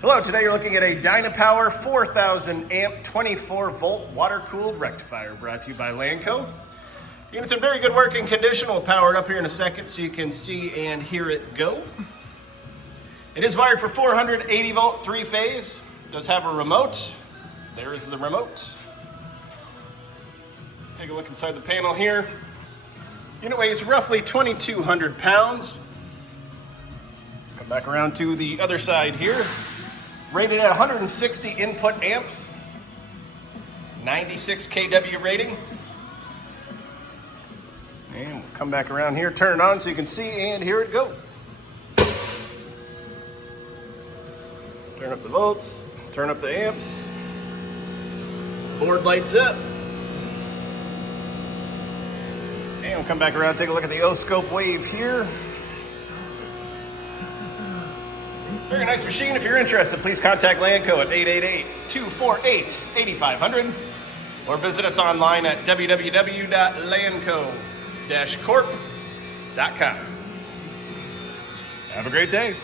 Hello, today you're looking at a Dynapower 4,000 amp 24 volt water cooled rectifier brought to you by Lanco. Unit's in very good working condition. We'll power it up here in a second so you can see and hear it go. It is wired for 480 volt 3-phase. It does have a remote. There is the remote. Take a look inside the panel here. Unit weighs roughly 2,200 pounds. Come back around to the other side here. Rated at 160 input amps, 96 kW rating. And we'll come back around here, turn it on so you can see and hear it go. Turn up the volts, turn up the amps. Board lights up. And we'll come back around, take a look at the O-scope wave here. Very nice machine. If you're interested, please contact Lanco at 888-248-8500 or visit us online at www.lanco-corp.com. Have a great day.